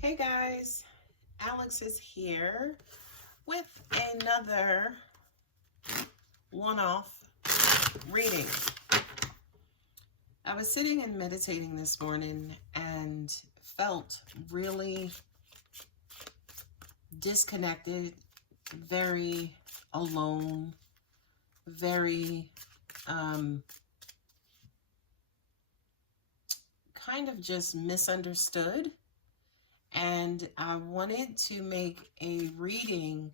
Hey guys, Alex is here with another one-off reading. I was sitting and meditating this morning and felt really disconnected, very alone, very kind of just misunderstood. And I wanted to make a reading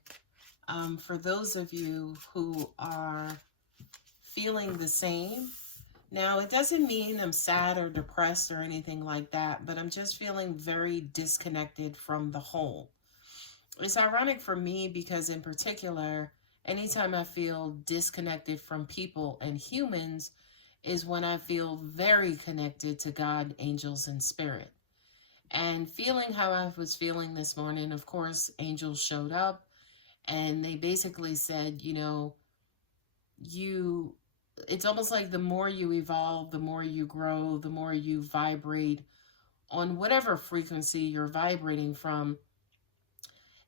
for those of you who are feeling the same. Now, it doesn't mean I'm sad or depressed or anything like that, but I'm just feeling very disconnected from the whole. It's ironic for me because, in particular, anytime I feel disconnected from people and humans is when I feel very connected to God, angels, and spirit. And feeling how I was feeling this morning, of course, angels showed up and they basically said, you it's almost like the more you evolve, the more you grow, the more you vibrate on whatever frequency you're vibrating from,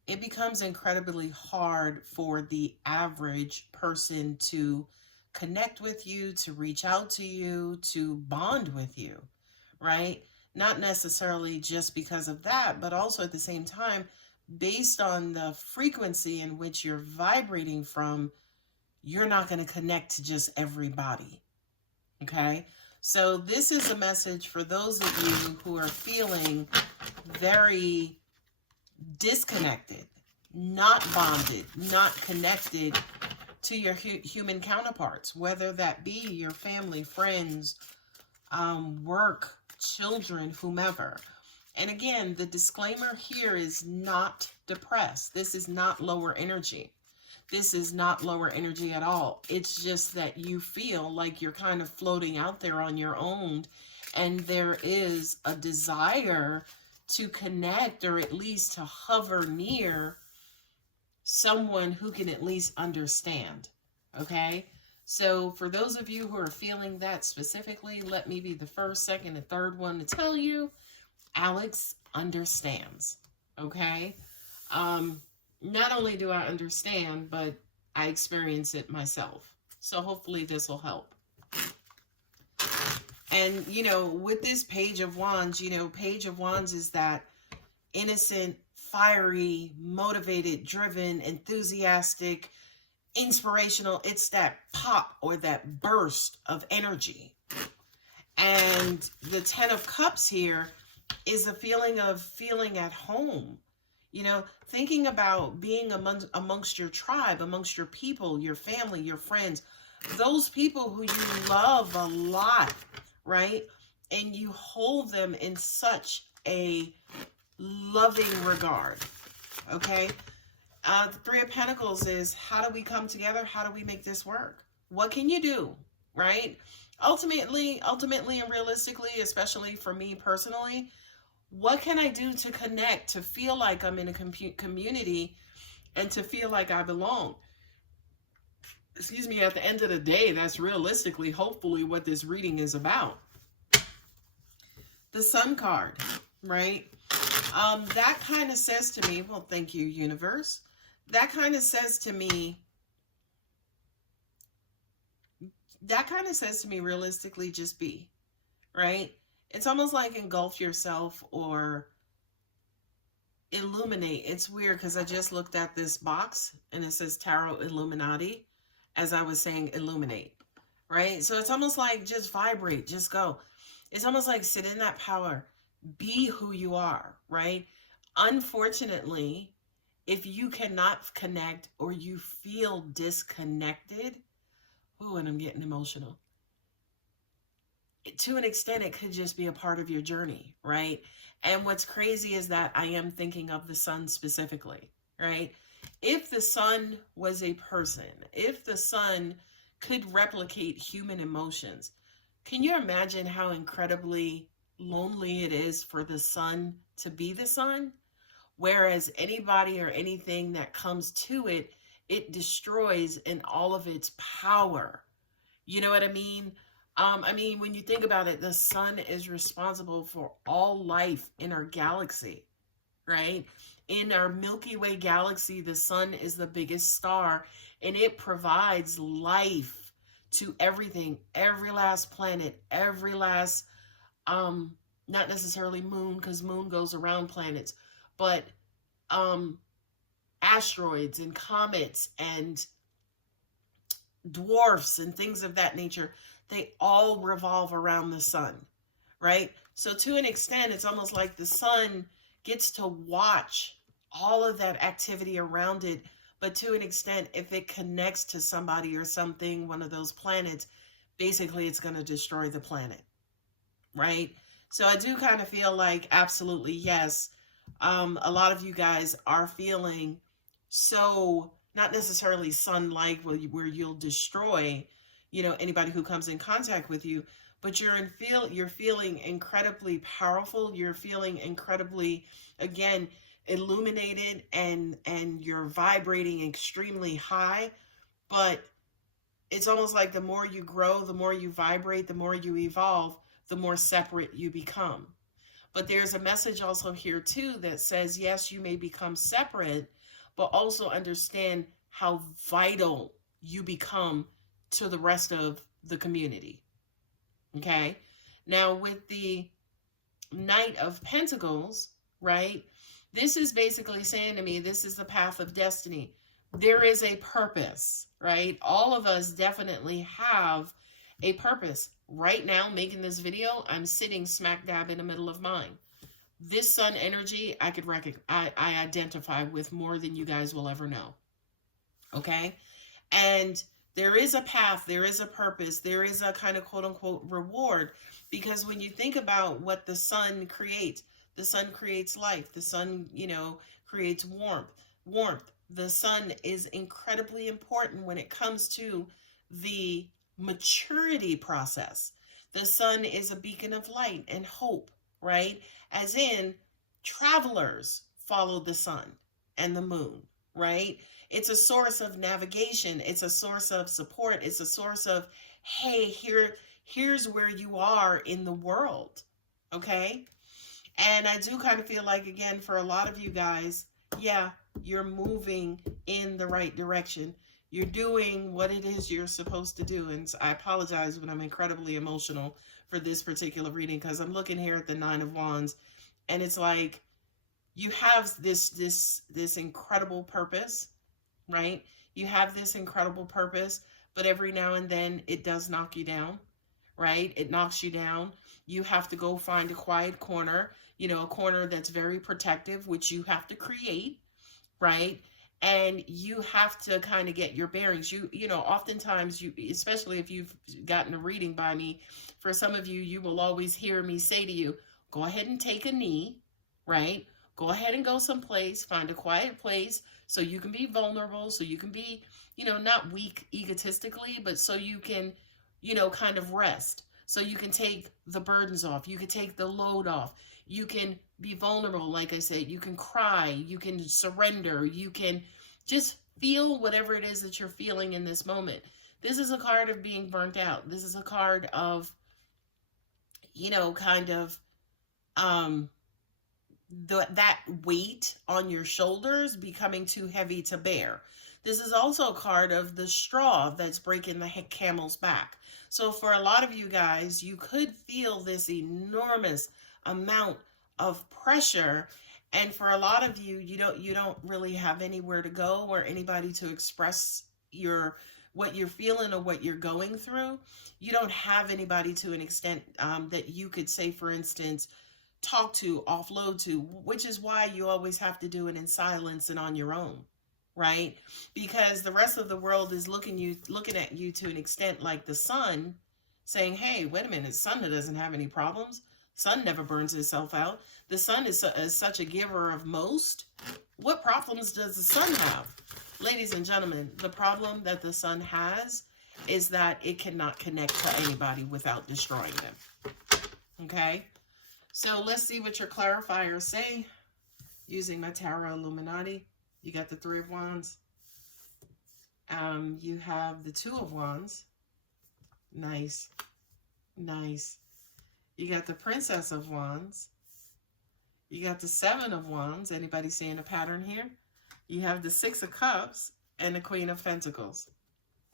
it becomes incredibly hard for the average person to connect with you, to reach out to you, to bond with you, right? Not necessarily just because of that, but also at the same time, based on the frequency in which you're vibrating from, you're not going to connect to just everybody. Okay? So, this is a message for those of you who are feeling very disconnected, not bonded, not connected to your human counterparts, whether that be your family, friends, work, children, whomever. And again, the disclaimer here is not depressed. This is not lower energy. This is not lower energy at all. It's just that you feel like you're kind of floating out there on your own, and there is a desire to connect or at least to hover near someone who can at least understand. Okay? So, for those of you who are feeling that specifically, let me be the first, second, and third one to tell you Alex understands. Okay? Not only do I understand, but I experience it myself. So hopefully this will help. And, with this Page of Wands, Page of Wands is that innocent, fiery, motivated, driven, enthusiastic, inspirational. It's that pop or that burst of energy. And the Ten of Cups here is a feeling of feeling at home. Thinking about being amongst your tribe, amongst your people, your family, your friends, those people who you love a lot, right? And you hold them in such a loving regard, okay? The Three of Pentacles is, how do we come together? How do we make this work? What can you do, right? Ultimately, and realistically, especially for me personally, what can I do to connect, to feel like I'm in a community and to feel like I belong? Excuse me, at the end of the day, that's realistically, hopefully, what this reading is about. The Sun card, right? That kind of says to me, well, thank you, universe. That kind of says to me, realistically, just be, right? It's almost like engulf yourself or illuminate. It's weird because I just looked at this box and it says Tarot Illuminati as I was saying illuminate, right? So it's almost like just vibrate, just go. It's almost like sit in that power, be who you are, right? Unfortunately, if you cannot connect or you feel disconnected, oh, and I'm getting emotional. To an extent, it could just be a part of your journey, right? And what's crazy is that I am thinking of the sun specifically, right? If the sun was a person, if the sun could replicate human emotions, can you imagine how incredibly lonely it is for the sun to be the sun? Whereas anybody or anything that comes to it, it destroys in all of its power. You know what I mean? When you think about it, the sun is responsible for all life in our galaxy, right? In our Milky Way galaxy, the sun is the biggest star, and it provides life to everything, every last planet, every last, um, not necessarily moon, because moon goes around planets, but um, asteroids and comets and dwarfs and things of that nature, they all revolve around the sun, right? So to an extent, it's almost like the sun gets to watch all of that activity around it. But to an extent, if it connects to somebody or something, one of those planets, basically it's going to destroy the planet, right? So I do kind of feel like, absolutely, yes. A lot of you guys are feeling so, not necessarily sun-like, where you'll destroy, anybody who comes in contact with you, but you're feeling incredibly powerful. You're feeling incredibly, again, illuminated, and you're vibrating extremely high. But it's almost like the more you grow, the more you vibrate, the more you evolve, the more separate you become. But there's a message also here too that says, yes, you may become separate, but also understand how vital you become to the rest of the community. Okay. Now, with the Knight of Pentacles, right? This is basically saying to me, this is the path of destiny. There is a purpose, right? All of us definitely have a purpose. Right now, making this video, I'm sitting smack dab in the middle of mine. This sun energy, I identify with more than you guys will ever know. Okay? And there is a path, there is a purpose, there is a kind of quote unquote reward. Because when you think about what the sun creates life. The sun, creates warmth. The sun is incredibly important when it comes to the maturity process. The sun is a beacon of light and hope, right? As in, travelers follow the sun and the moon, right? It's a source of navigation. It's a source of support. It's a source of, hey, here's where you are in the world. Okay? And I do kind of feel like, again, for a lot of you guys, yeah, you're moving in the right direction. You're doing what it is you're supposed to do. And I apologize, but I'm incredibly emotional for this particular reading, because I'm looking here at the Nine of Wands, and it's like you have this incredible purpose, right? You have this incredible purpose, but every now and then it does knock you down, right? It knocks you down. You have to go find a quiet corner, a corner that's very protective, which you have to create, right? And you have to kind of get your bearings. Oftentimes, especially if you've gotten a reading by me, for some of you, you will always hear me say to you, go ahead and take a knee, right? Go ahead and go someplace, find a quiet place so you can be vulnerable, so you can be, not weak egotistically, but so you can, kind of rest. So you can take the burdens off. You can take the load off. You can be vulnerable, like I said. You can cry. You can surrender. You can just feel whatever it is that you're feeling in this moment. This is a card of being burnt out. This is a card of, kind of that weight on your shoulders becoming too heavy to bear. This is also a card of the straw that's breaking the camel's back. So for a lot of you guys, you could feel this enormous amount of pressure. And for a lot of you, you don't really have anywhere to go or anybody to express what you're feeling or what you're going through. You don't have anybody to an extent that you could say, for instance, talk to, offload to, which is why you always have to do it in silence and on your own, right? Because the rest of the world is looking at you to an extent like the sun, saying, hey, wait a minute, the sun doesn't have any problems. Sun never burns itself out. The sun is such a giver of most. What problems does the sun have? Ladies and gentlemen, the problem that the sun has is that it cannot connect to anybody without destroying them. Okay? So let's see what your clarifiers say using my Tarot Illuminati. You got the Three of Wands. You have the Two of Wands. Nice. Nice. You got the Princess of Wands. You got the Seven of Wands. Anybody seeing a pattern here? You have the Six of Cups and the Queen of Pentacles.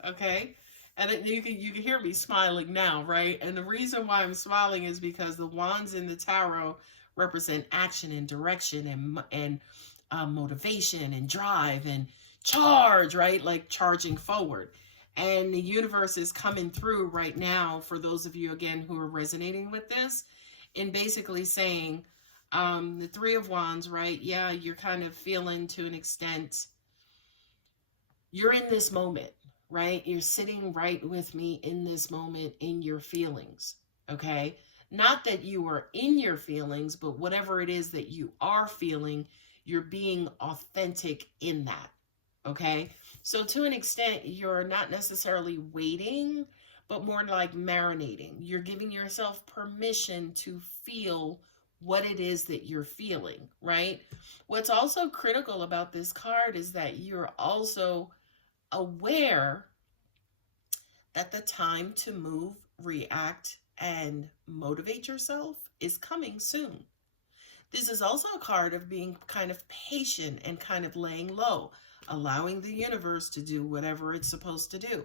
Okay? And you can hear me smiling now, right? And the reason why I'm smiling is because the wands in the tarot represent action and direction and motivation and drive and charge, right? Like charging forward. And the universe is coming through right now for those of you again who are resonating with this, and basically saying, the Three of Wands, right? Yeah, you're kind of feeling to an extent, you're in this moment, right? You're sitting right with me in this moment in your feelings, okay? Not that you are in your feelings, but whatever it is that you are feeling, you're being authentic in that, okay? So to an extent, you're not necessarily waiting, but more like marinating. You're giving yourself permission to feel what it is that you're feeling, right? What's also critical about this card is that you're also aware that the time to move, react, and motivate yourself is coming soon. This is also a card of being kind of patient and kind of laying low, allowing the universe to do whatever it's supposed to do.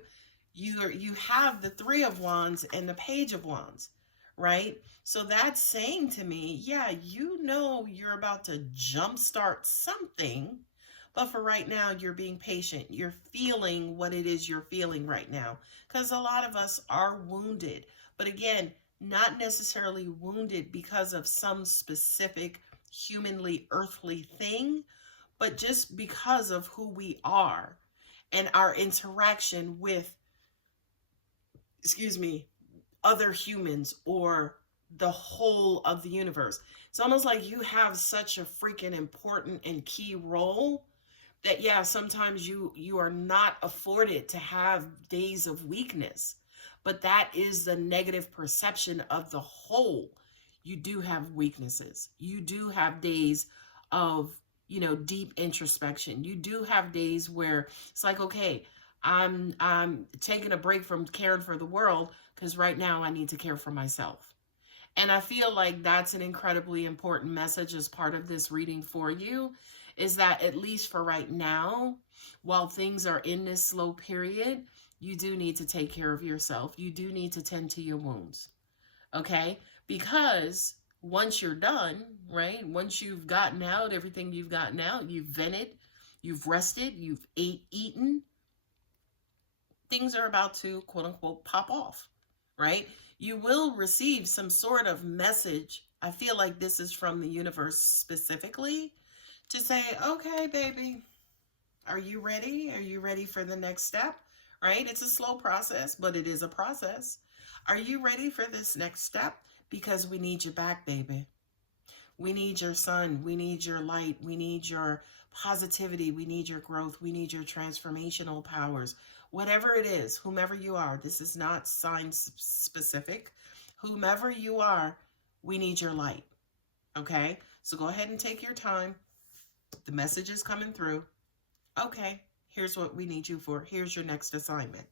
You have the Three of Wands and the Page of Wands, right? So that's saying to me, yeah, you know you're about to jumpstart something, but for right now, you're being patient. You're feeling what it is you're feeling right now. Because a lot of us are wounded. But again, not necessarily wounded because of some specific humanly earthly thing, but just because of who we are and our interaction with, excuse me, other humans or the whole of the universe. It's almost like you have such a freaking important and key role that yeah, sometimes you are not afforded to have days of weakness, but that is the negative perception of the whole. You do have weaknesses. You do have days of, deep introspection. You do have days where it's like, okay, I'm taking a break from caring for the world because right now I need to care for myself. And I feel like that's an incredibly important message as part of this reading for you, is that at least for right now, while things are in this slow period, you do need to take care of yourself. You do need to tend to your wounds, okay? Because once you're done, right? Once you've gotten out everything you've gotten out, you've vented, you've rested, you've eaten, things are about to quote unquote pop off, right? You will receive some sort of message. I feel like this is from the universe specifically to say, okay, baby, are you ready? Are you ready for the next step? Right? It's a slow process, but it is a process. Are you ready for this next step? Because we need you back, baby. We need your sun. We need your light. We need your positivity. We need your growth. We need your transformational powers. Whatever it is, whomever you are, this is not sign specific. Whomever you are, we need your light. Okay? So go ahead and take your time. The message is coming through. Okay, here's what we need you for. Here's your next assignment.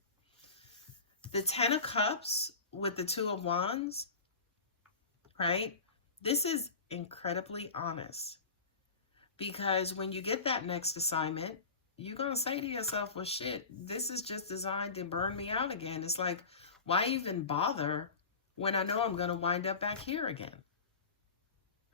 The Ten of Cups with the Two of Wands, right? This is incredibly honest. Because when you get that next assignment, you're going to say to yourself, well, shit, this is just designed to burn me out again. It's like, why even bother when I know I'm going to wind up back here again?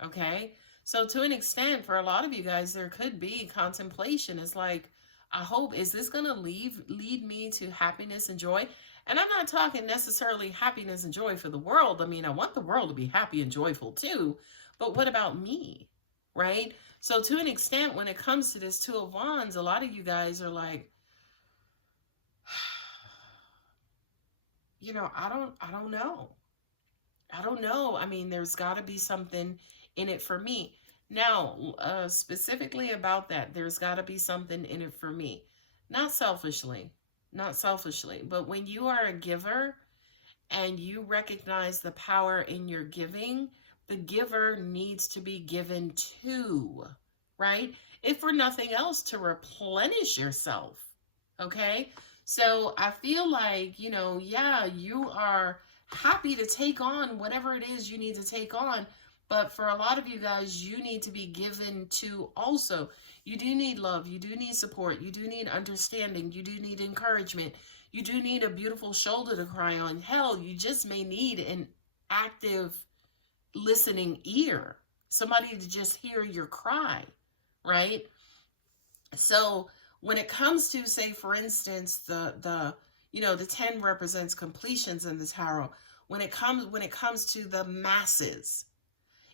Okay? So to an extent, for a lot of you guys, there could be contemplation. It's like, I hope, is this going to lead me to happiness and joy? And I'm not talking necessarily happiness and joy for the world. I mean, I want the world to be happy and joyful too. But what about me? Right? So to an extent, when it comes to this Two of Wands, a lot of you guys are like, I don't know. I don't know. I mean, there's got to be something in it for me. Now, specifically about that, there's got to be something in it for me. Not selfishly, but when you are a giver and you recognize the power in your giving, the giver needs to be given to, right? If for nothing else, to replenish yourself, okay? So I feel like, yeah, you are happy to take on whatever it is you need to take on, But for a lot of you guys, you need to be given to also. You do need love. You do need support. You do need understanding. You do need encouragement. You do need a beautiful shoulder to cry on. Hell, you just may need an active listening ear. Somebody to just hear your cry, right? So when it comes to, say, for instance, the 10 represents completions in the tarot. When it comes to the masses,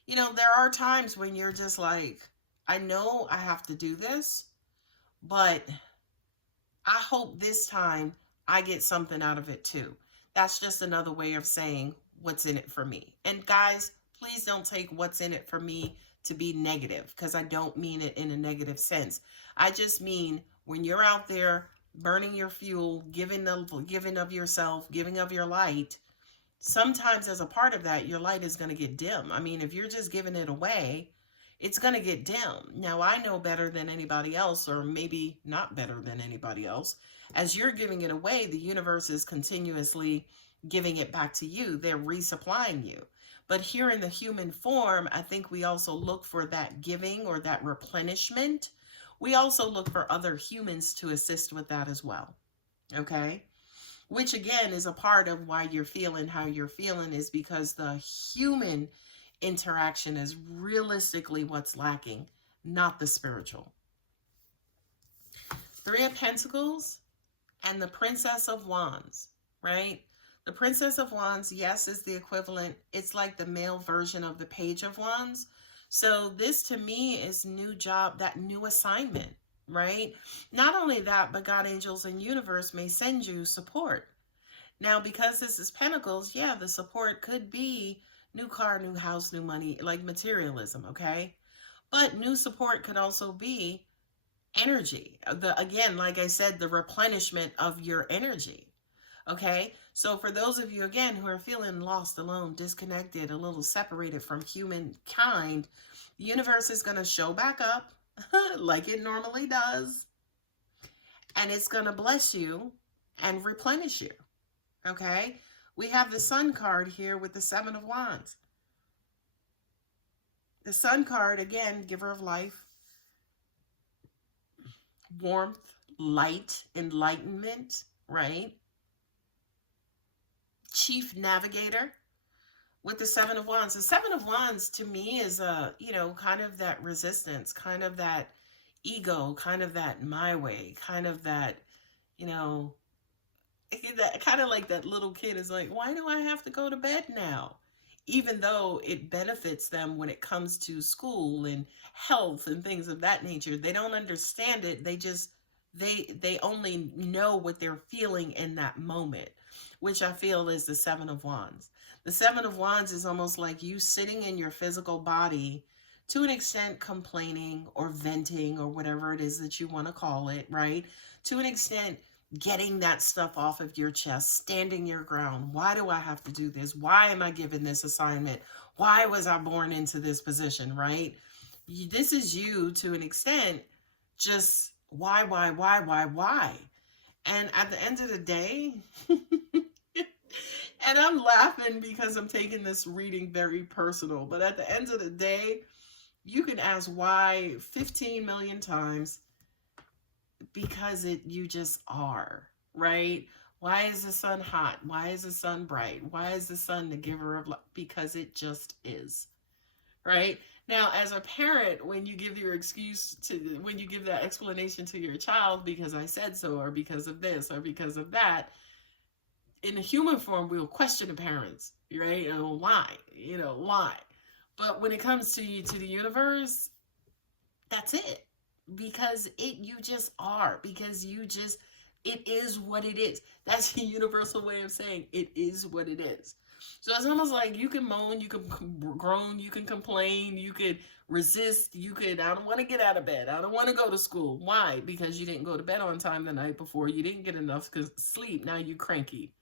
there are times when you're just like, I know I have to do this, but I hope this time I get something out of it too. That's just another way of saying what's in it for me. And guys, please don't take what's in it for me to be negative, because I don't mean it in a negative sense. I just mean when you're out there burning your fuel, giving of yourself, giving of your light, sometimes as a part of that, your light is going to get dim. I mean, if you're just giving it away, it's going to get dim. Now, I know better than anybody else, or maybe not better than anybody else. As you're giving it away, the universe is continuously giving it back to you. They're resupplying you. But here in the human form, I think we also look for that giving or that replenishment. We also look for other humans to assist with that as well. Okay? Which again is a part of why you're feeling how you're feeling, is because the human interaction is realistically what's lacking, not the spiritual. Three of Pentacles and the Princess of Wands, right? The Princess of Wands, yes, is the equivalent. It's like the male version of the Page of Wands. So this to me is new job, that new assignment, right? Not only that, but God, angels, and universe may send you support. Now, because this is Pentacles, yeah, the support could be new car, new house, new money, like materialism, okay? But new support could also be energy. Again, like I said, the replenishment of your energy, okay? So for those of you, again, who are feeling lost, alone, disconnected, a little separated from humankind, the universe is going to show back up like it normally does, and it's going to bless you and replenish you, okay? We have the Sun card here with the Seven of Wands. The Sun card, again, giver of life, warmth, light, enlightenment, right? Chief navigator with the Seven of Wands. The Seven of Wands to me is kind of that resistance, kind of that ego, kind of that my way, kind of that, that kind of like that little kid is like, why do I have to go to bed now? Even though it benefits them when it comes to school and health and things of that nature, they don't understand it. They only know what they're feeling in that moment, which I feel is the Seven of Wands. The Seven of Wands is almost like you sitting in your physical body, to an extent complaining or venting or whatever it is that you want to call it, right? To an extent, getting that stuff off of your chest, standing your ground. Why do I have to do this? Why am I given this assignment? Why was I born into this position, right? This is you to an extent, just why? And at the end of the day, and I'm laughing because I'm taking this reading very personal, but at the end of the day, you can ask why 15 million times, because you just are, right? Why is the sun hot? Why is the sun bright? Why is the sun the giver of life? Because it just is, right? Now, as a parent, when you give when you give that explanation to your child, because I said so, or because of this, or because of that, in the human form, we'll question the parents, right? Why? Why? But when it comes to the universe, that's it. Because you just are. Because it is what it is. That's the universal way of saying it is what it is. So it's almost like you can moan, you can groan, you can complain, you could resist, I don't want to get out of bed, I don't want to go to school. Why? Because you didn't go to bed on time the night before, you didn't get enough sleep, now you're cranky.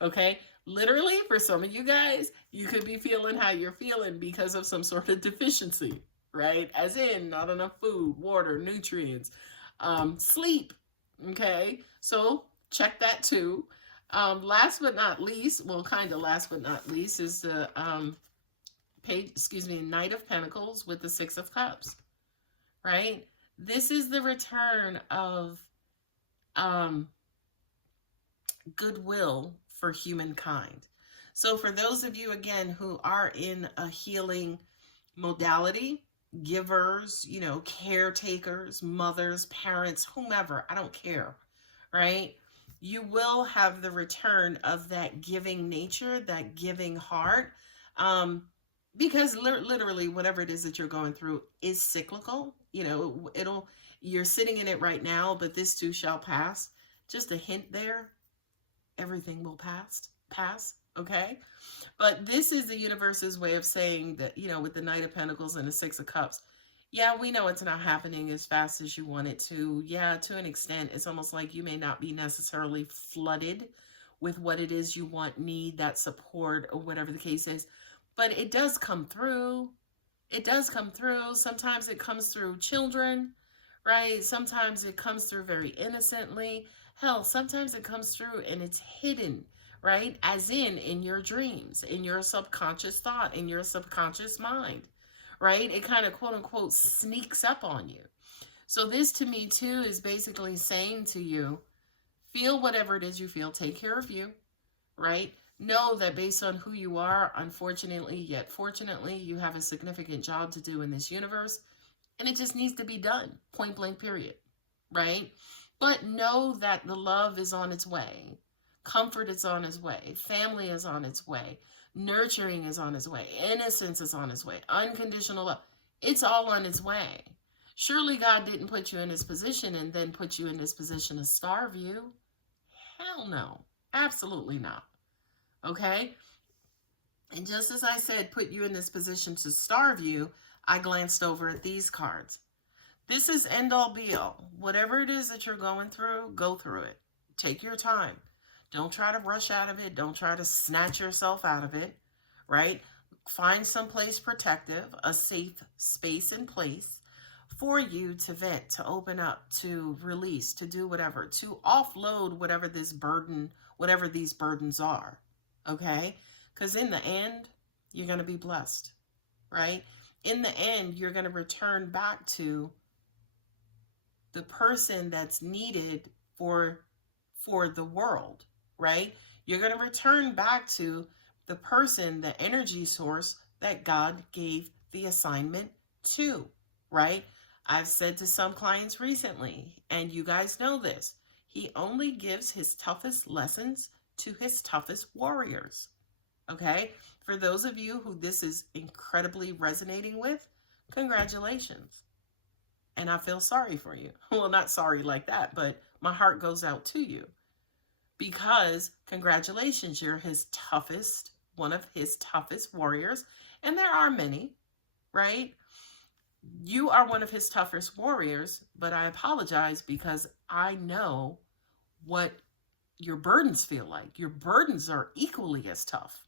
Okay? Literally, for some of you guys, you could be feeling how you're feeling because of some sort of deficiency, right? As in, not enough food, water, nutrients, sleep. Okay? So, check that too. Last but not least, is the Knight of Pentacles with the Six of Cups, right? This is the return of um, goodwill for humankind. So for those of you, again, who are in a healing modality, givers, caretakers, mothers, parents, whomever, I don't care, right? You will have the return of that giving nature, that giving heart, because literally whatever it is that you're going through is cyclical. You're sitting in it right now, but this too shall pass. Just a hint there, everything will pass, okay? But this is the universe's way of saying that, with the Knight of Pentacles and the Six of Cups, yeah, we know it's not happening as fast as you want it to. Yeah, to an extent, it's almost like you may not be necessarily flooded with what it is you want, need, that support, or whatever the case is. But it does come through. It does come through. Sometimes it comes through children, right? Sometimes it comes through very innocently. Hell, sometimes it comes through and it's hidden, right? As in your dreams, in your subconscious thought, in your subconscious mind, right? It kind of quote unquote sneaks up on you. So this to me too is basically saying to you, feel whatever it is you feel, take care of you, right? Know that based on who you are, unfortunately, yet fortunately, you have a significant job to do in this universe, and it just needs to be done, point blank, period, right? But know that the love is on its way. Comfort is on its way. Family is on its way. Nurturing is on its way. Innocence is on its way. Unconditional love. It's all on its way. Surely God didn't put you in this position and then put you in this position to starve you. Hell no. Absolutely not. Okay? And just as I said, put you in this position to starve you, I glanced over at these cards. This is end all be all. Whatever it is that you're going through, go through it. Take your time. Don't try to rush out of it. Don't try to snatch yourself out of it, right? Find some place protective, a safe space and place for you to vent, to open up, to release, to do whatever, to offload whatever these burdens are, okay? Because in the end, you're going to be blessed, right? In the end, you're going to return back to the person that's needed for the world, right? You're going to return back to the person, the energy source that God gave the assignment to, right? I've said to some clients recently, and you guys know this, he only gives his toughest lessons to his toughest warriors, okay? For those of you who this is incredibly resonating with, congratulations. And I feel sorry for you. Well, not sorry like that, but my heart goes out to you. Because congratulations, you're one of his toughest warriors. And there are many, right? You are one of his toughest warriors, but I apologize because I know what your burdens feel like. Your burdens are equally as tough,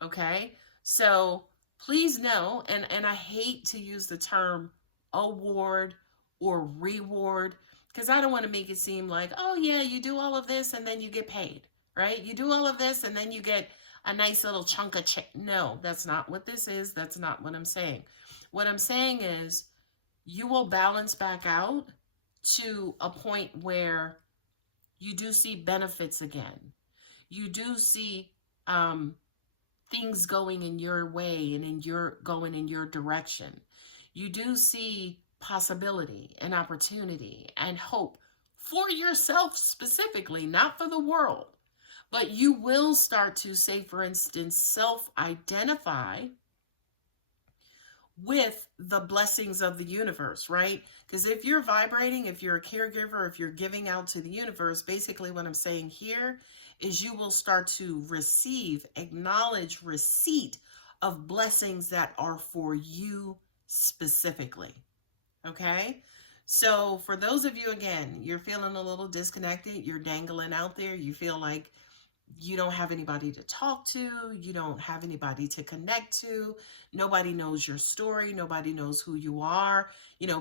okay? So please know, and I hate to use the term award or reward, because I don't want to make it seem like, oh yeah, you do all of this and then you get paid, right? You do all of this and then you get a nice little chunk of check. No, that's not what this is. That's not what I'm saying. What I'm saying is you will balance back out to a point where you do see benefits again. You do see things going in your way and going in your direction. You do see possibility and opportunity and hope for yourself specifically, not for the world. But you will start to, say, for instance, self-identify with the blessings of the universe, right? Because if you're vibrating, if you're a caregiver, if you're giving out to the universe, basically what I'm saying here is you will start to acknowledge receipt of blessings that are for you specifically, okay? So for those of you, again, you're feeling a little disconnected, you're dangling out there, you feel like you don't have anybody to talk to, you don't have anybody to connect to, nobody knows your story, nobody knows who you are,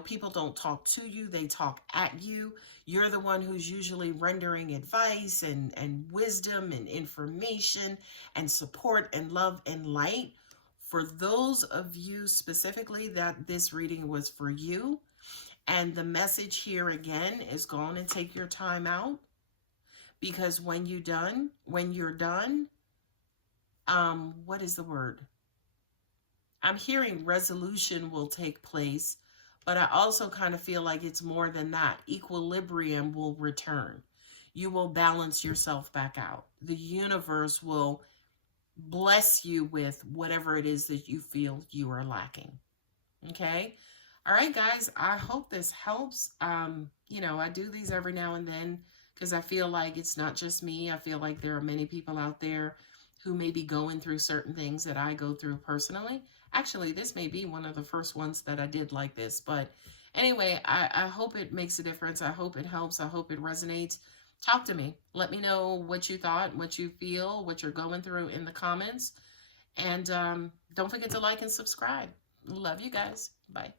people don't talk to you, they talk at you. You're the one who's usually rendering advice and wisdom and information and support and love and light For those of you specifically that this reading was for you, and the message here again is go on and take your time out, because when you're done, what is the word? I'm hearing resolution will take place, but I also kind of feel like it's more than that. Equilibrium will return. You will balance yourself back out. The universe will bless you with whatever it is that you feel you are lacking. Okay? All right, guys, I hope this helps. I do these every now and then because I feel like it's not just me. I feel like there are many people out there who may be going through certain things that I go through personally. Actually, this may be one of the first ones that I did like this. But anyway, I hope it makes a difference. I hope it helps. I hope it resonates. Talk to me. Let me know what you thought, what you feel, what you're going through in the comments. And don't forget to like and subscribe. Love you guys. Bye.